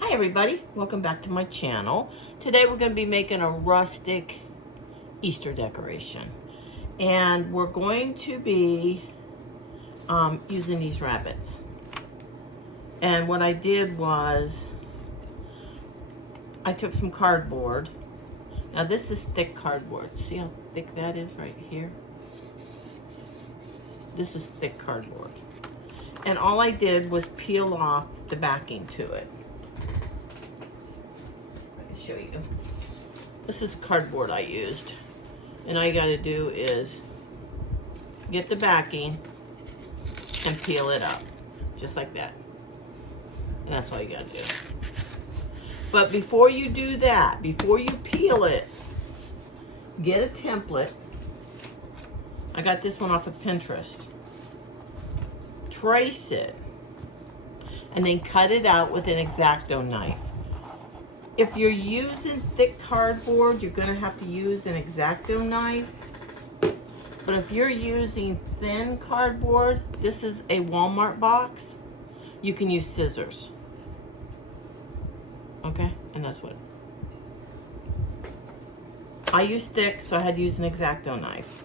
Hi everybody, welcome back to my channel. Today we're going to be making a rustic Easter decoration. And we're going to be using these rabbits. And what I did was, I took some cardboard. Now this is thick cardboard. See how thick that is right here? This is thick cardboard. And all I did was peel off the backing to it. Show you. This is cardboard I used, and all you got to do is get the backing and peel it up just like that, and that's all you got to do. But before you do that, before you peel it, get a template. I got this one off of Pinterest. Trace it and then cut it out with an X-Acto knife. If you're using thick cardboard, you're going to have to use an X-Acto knife. But if you're using thin cardboard, this is a Walmart box, you can use scissors. Okay? And that's what. I use thick, so I had to use an X-Acto knife.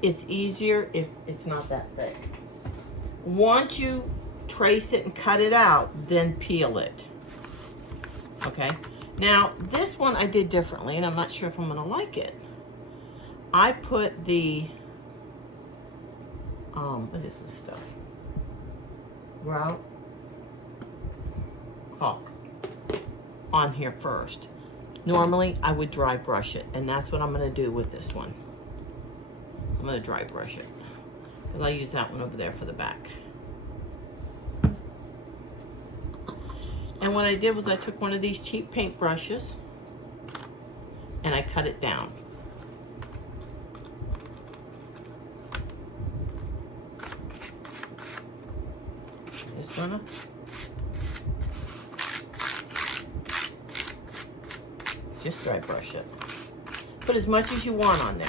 It's easier if it's not that thick. Once you trace it and cut it out, then peel it. Okay? Now, this one I did differently, and I'm not sure if I'm going to like it. I put the, what is this stuff? Grout caulk on here first. Normally, I would dry brush it, and that's what I'm going to do with this one. I'm going to dry brush it, because I use that one over there for the back. And what I did was I took one of these cheap paint brushes and I cut it down. Just gonna dry brush it. Put as much as you want on there.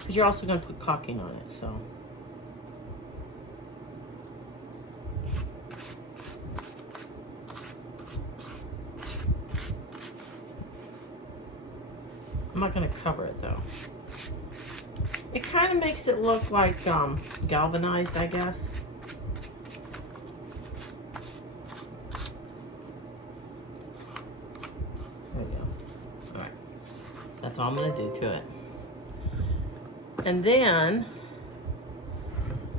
Because you're also going to put caulking on it, so. I'm not going to cover it though. It kind of makes it look like galvanized, I guess. There we go. All right. That's all I'm going to do to it. And then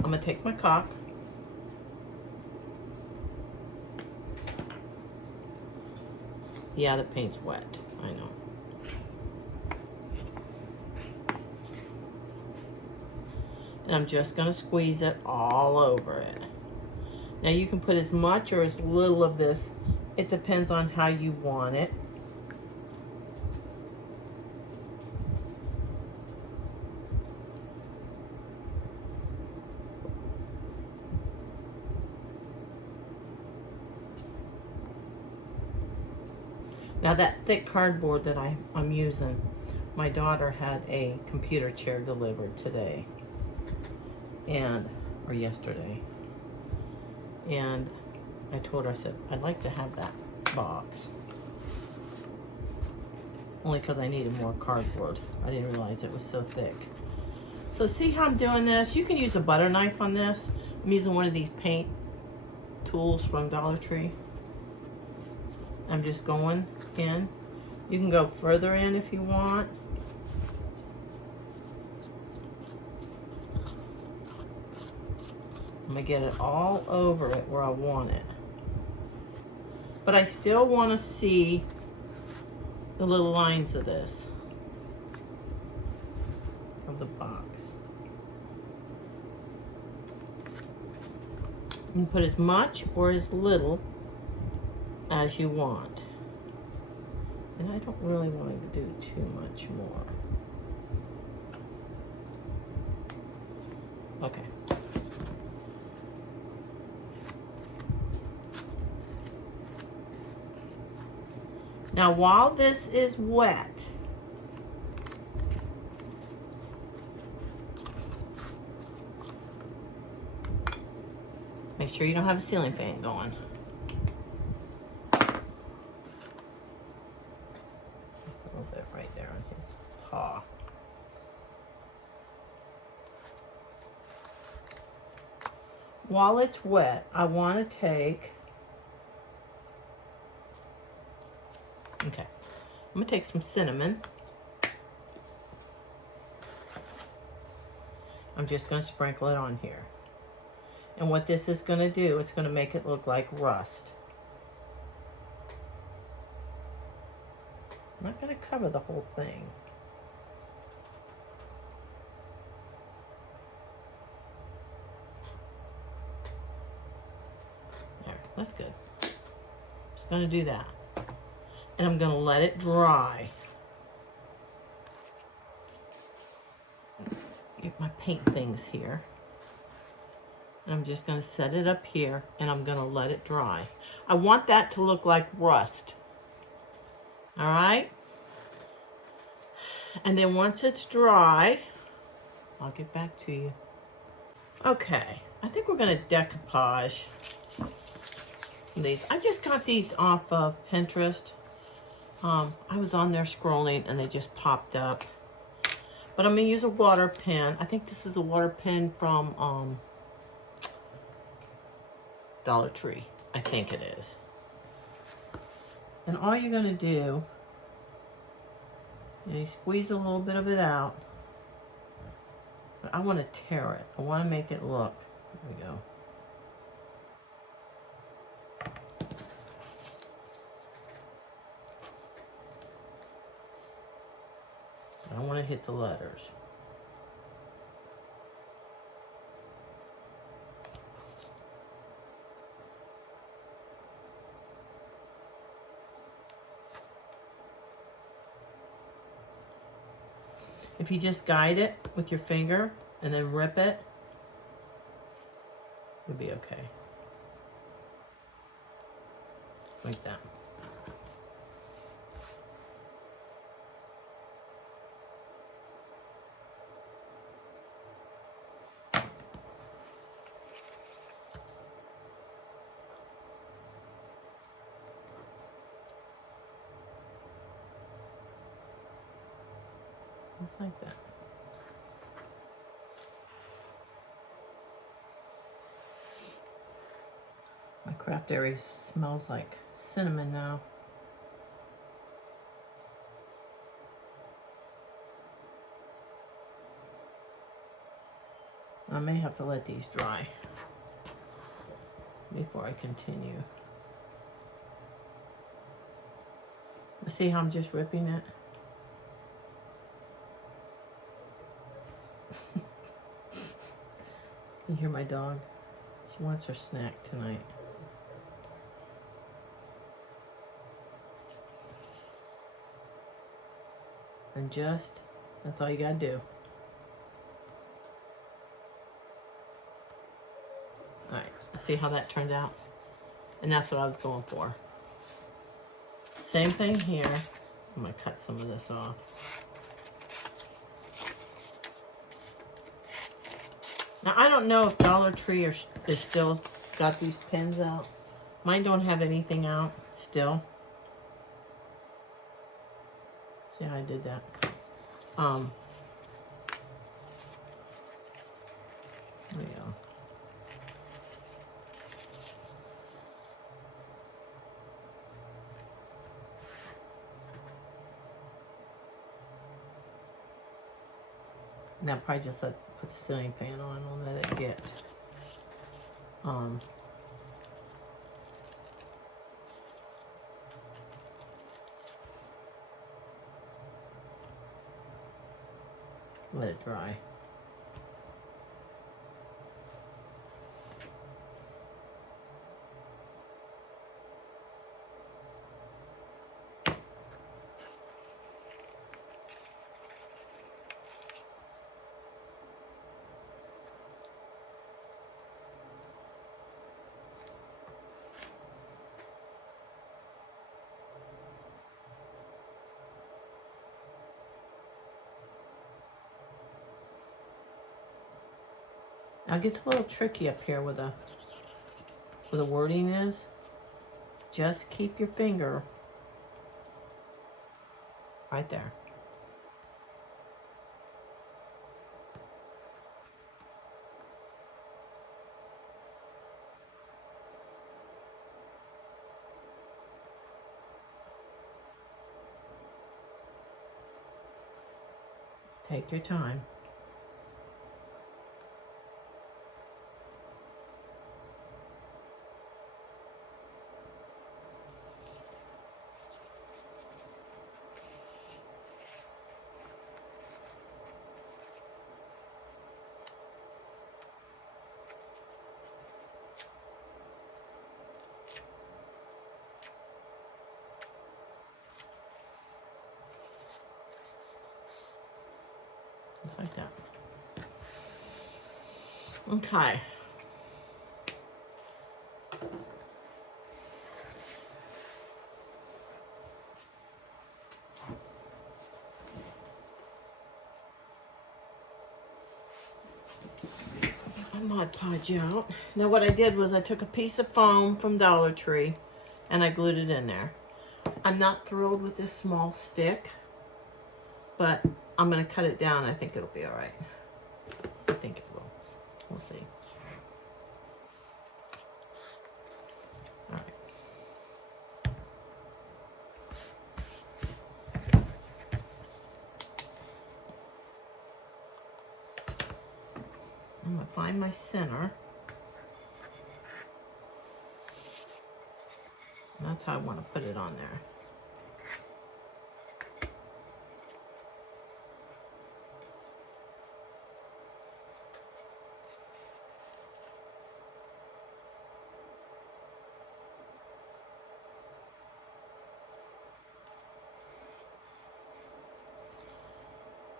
I'm going to take my caulk. Yeah, the paint's wet. I know. And I'm just going to squeeze it all over it. Now you can put as much or as little of this. It depends on how you want it. Now that thick cardboard that I'm using, my daughter had a computer chair delivered today, or yesterday. And I told her, I said, I'd like to have that box. Only because I needed more cardboard. I didn't realize it was so thick. So see how I'm doing this? You can use a butter knife on this. I'm using one of these paint tools from Dollar Tree. I'm just going in. You can go further in if you want. I'm gonna get it all over it where I want it. But I still want to see the little lines of this, of the box. You can put as much or as little as you want. And I don't really want to do too much more. Okay. Now while this is wet, make sure you don't have a ceiling fan going. A little bit right there on his paw. While it's wet, I want to take, okay, I'm going to take some cinnamon. I'm just going to sprinkle it on here. And what this is going to do, it's going to make it look like rust. I'm not going to cover the whole thing. There, that's good. Just going to do that. And I'm going to let it dry. Get my paint things here. And I'm just going to set it up here and I'm going to let it dry. I want that to look like rust. All right? And then once it's dry, I'll get back to you. Okay, I think we're going to decoupage these. I just got these off of Pinterest. I was on there scrolling and they just popped up. But I'm going to use a water pen. I think this is a water pen from Dollar Tree. I think it is. And all you're going to do, you squeeze a little bit of it out. But I want to tear it. I want to make it look. There we go. I don't want to hit the letters. If you just guide it with your finger and then rip it, you'll be okay. Like that. Just like that. My craft area smells like cinnamon now. I may have to let these dry before I continue. See how I'm just ripping it? You hear my dog? She wants her snack tonight. And just, that's all you gotta do. Alright, see how that turned out? And that's what I was going for. Same thing here. I'm gonna cut some of this off. Now I don't know if Dollar Tree is still got these pins out. Mine don't have anything out still. See how I did that? There we go. Now probably just put the ceiling fan on and let it get let it dry. Now it gets a little tricky up here where the wording is. Just keep your finger right there. Take your time. Just like that. Okay. My Mod Podge out. Now what I did was I took a piece of foam from Dollar Tree and I glued it in there. I'm not thrilled with this small stick, but I'm going to cut it down. I think it'll be all right. I think it will. We'll see. All right. I'm going to find my center. That's how I want to put it on there.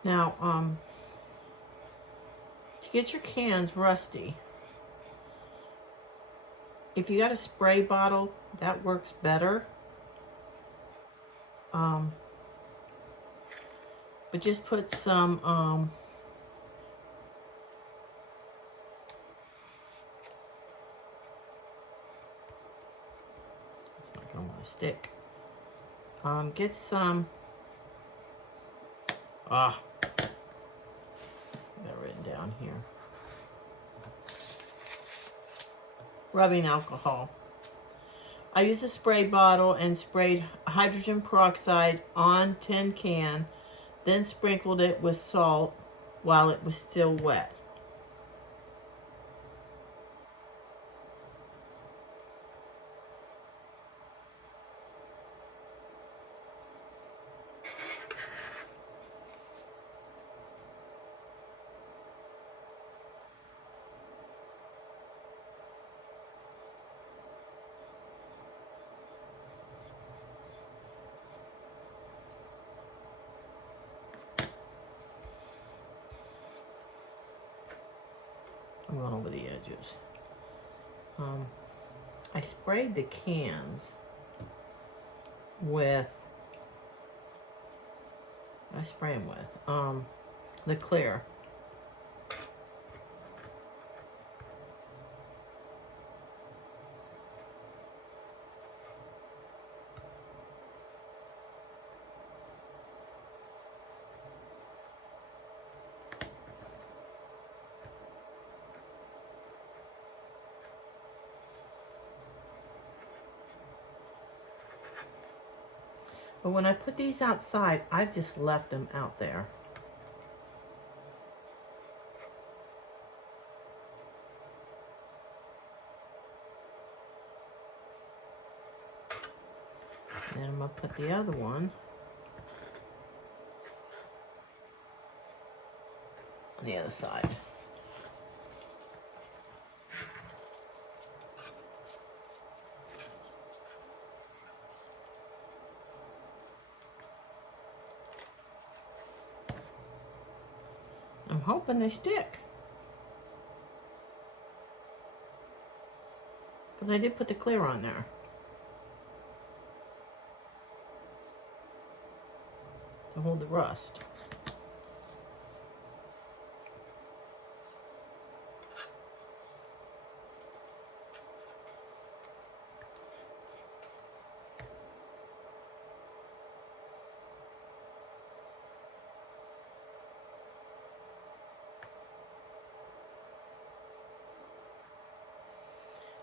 Now, to get your cans rusty, if you got a spray bottle, that works better. But just put some, it's not gonna want to stick. Get some, I got it written down here. Rubbing alcohol. I used a spray bottle and sprayed hydrogen peroxide on tin can, then sprinkled it with salt while it was still wet. I'm going over the edges. I sprayed the cans with, I spray them with, the clear. But when I put these outside, I just left them out there. Then I'm going to put the other one on the other side. I'm hoping they stick. Because I did put the clear on there. To hold the rust.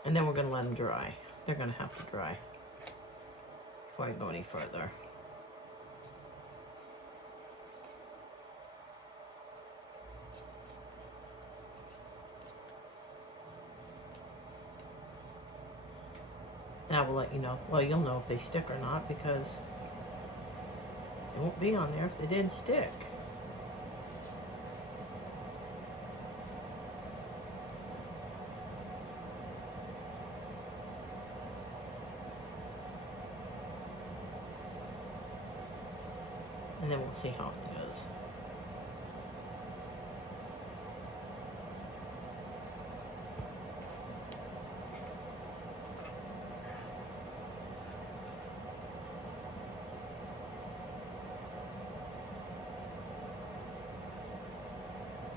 And then we're going to let them dry. They're going to have to dry before I go any further. And I will let you know. Well, you'll know if they stick or not because they won't be on there if they didn't stick. And then we'll see how it goes.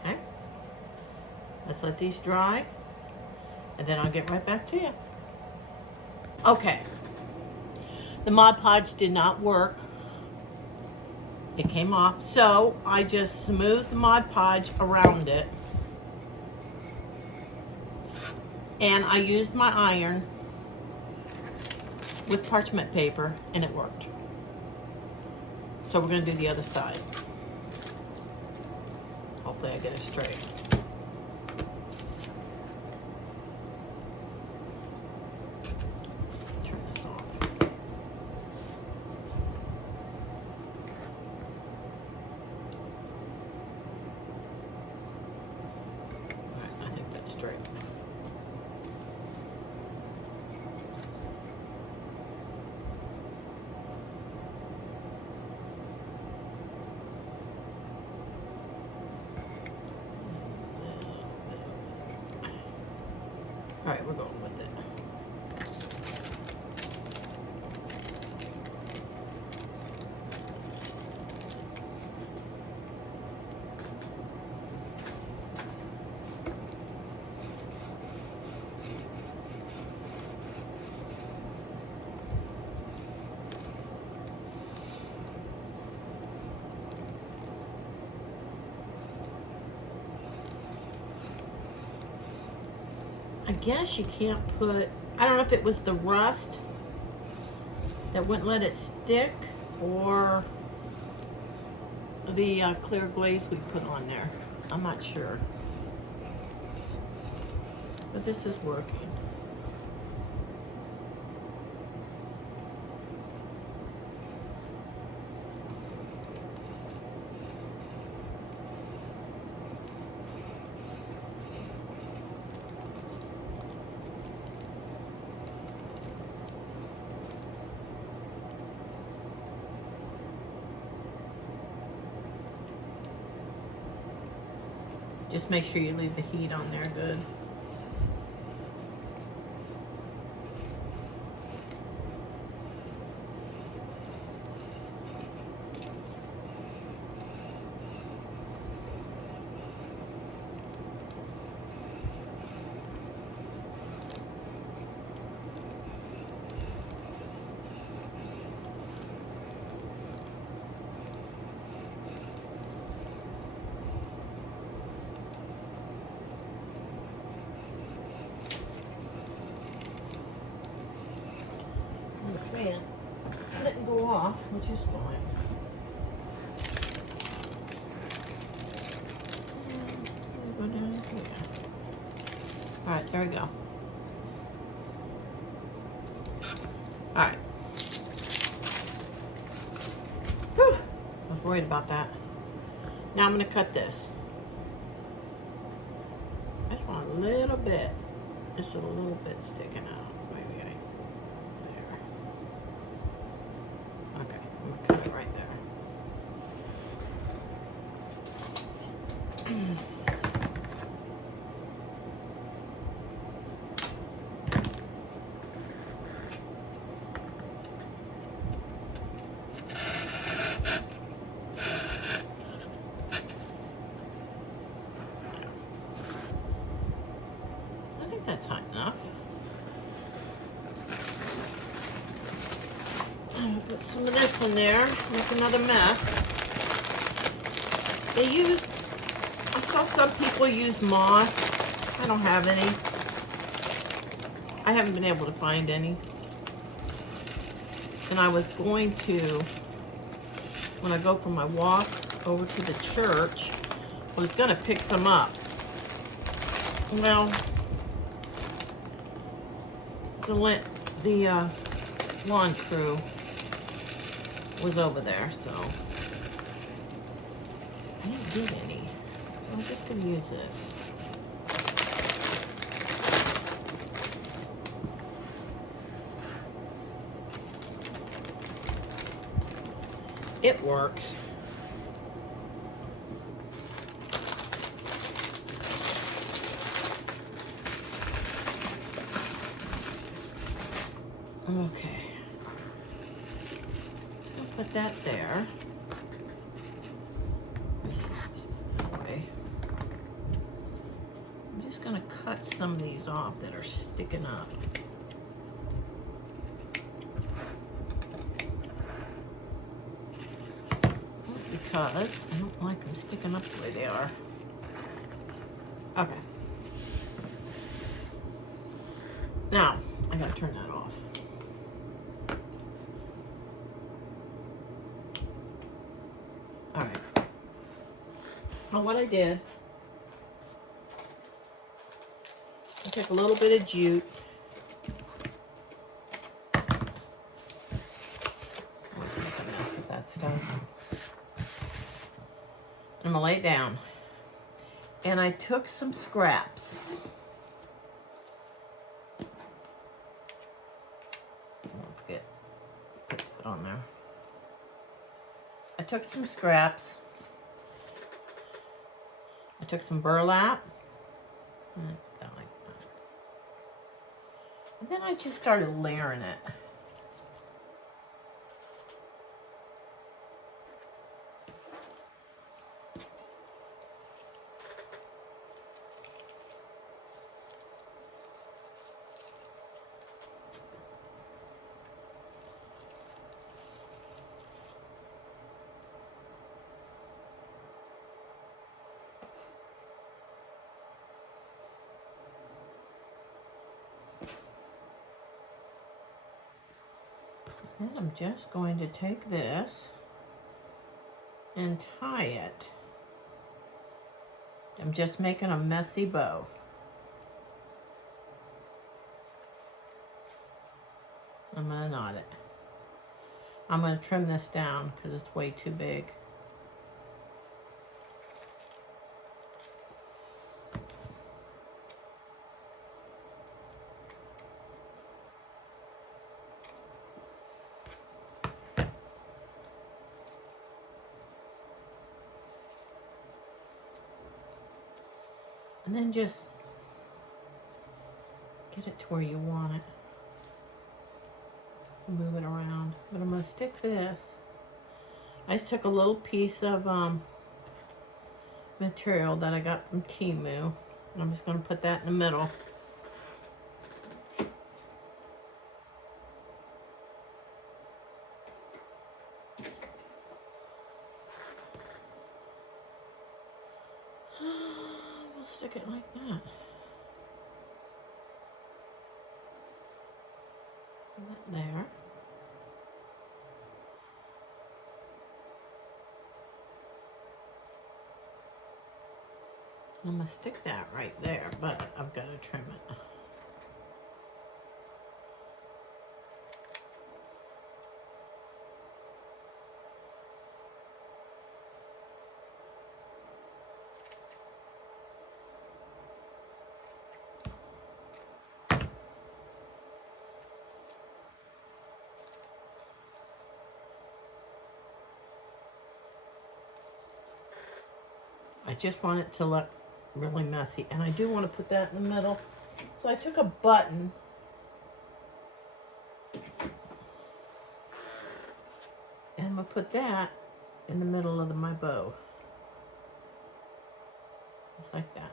Okay. Let's let these dry, and then I'll get right back to you. Okay. The Mod Podge did not work. It came off, so I just smoothed the Mod Podge around it, and I used my iron with parchment paper, and it worked. So we're going to do the other side. Hopefully I get it straight. Turn this off. I think that's straight. All right, we're going with it. I guess you can't put, I don't know if it was the rust that wouldn't let it stick or the clear glaze we put on there. I'm not sure. But this is working. Just make sure you leave the heat on there good. Fan didn't go off, which is fine. Go down here. All right, there we go. All right. Whew. I was worried about that. Now I'm going to cut this. I just want a little bit, just a little bit sticking out. Cut it right there. I think that's high enough. I'll put some of this in there. Make another mess. I saw some people use moss. I don't have any. I haven't been able to find any. And I was going to, when I go for my walk over to the church, I was going to pick some up. Well, the lawn crew was over there, so I didn't get any. So I'm just going to use this. It works. Okay. So I'll put that there. That way. I'm just going to cut some of these off that are sticking up. Because I don't like them sticking up the way they are. Okay. Now, I gotta turn that off. Alright. Now what I did, I took a little bit of jute. I was making a mess with that stuff. I'm gonna lay it down. And I took some scraps. Don't forget to put it on there. I took some scraps. I took some burlap. And like that. And then I just started layering it. Then I'm just going to take this and tie it. I'm just making a messy bow. I'm gonna knot it. I'm gonna trim this down because it's way too big. And then just get it to where you want it. Move it around. But I'm going to stick this. I just took a little piece of material that I got from Temu. And I'm just going to put that in the middle. We'll stick it like that. Put that there. I'm going to stick that right there, but I've got to trim it. I just want it to look really messy, and I do want to put that in the middle. So I took a button and I'm going to put that in the middle of my bow. Just like that.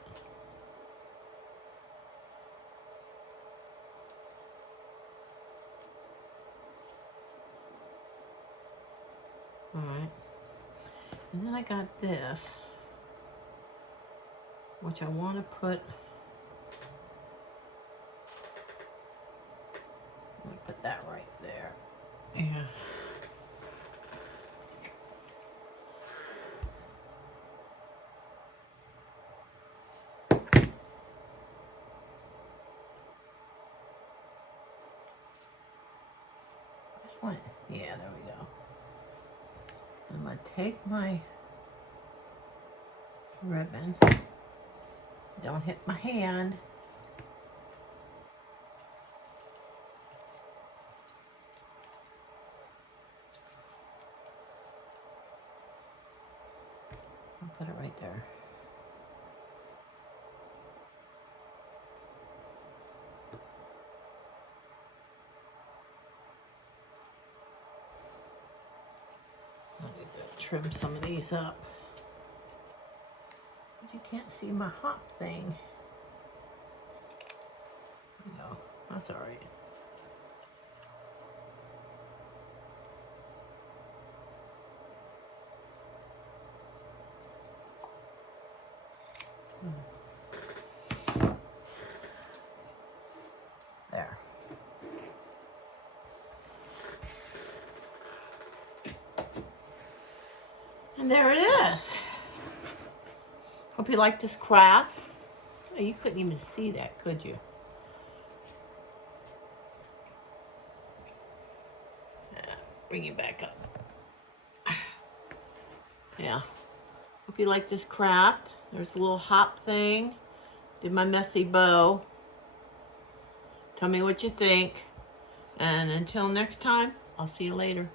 Alright. And then I got this, which I want to put Yeah. This one, yeah, there we go. I'm gonna take my ribbon. Don't hit my hand. I'll put it right there. I need to trim some of these up. But you can't see my hop thing. No, that's all right. There. And there it is. Hope you like this craft. Oh, you couldn't even see that, could you? Bring it back up. Yeah. Hope you like this craft. There's a little hop thing. Did my messy bow. Tell me what you think. And until next time, I'll see you later.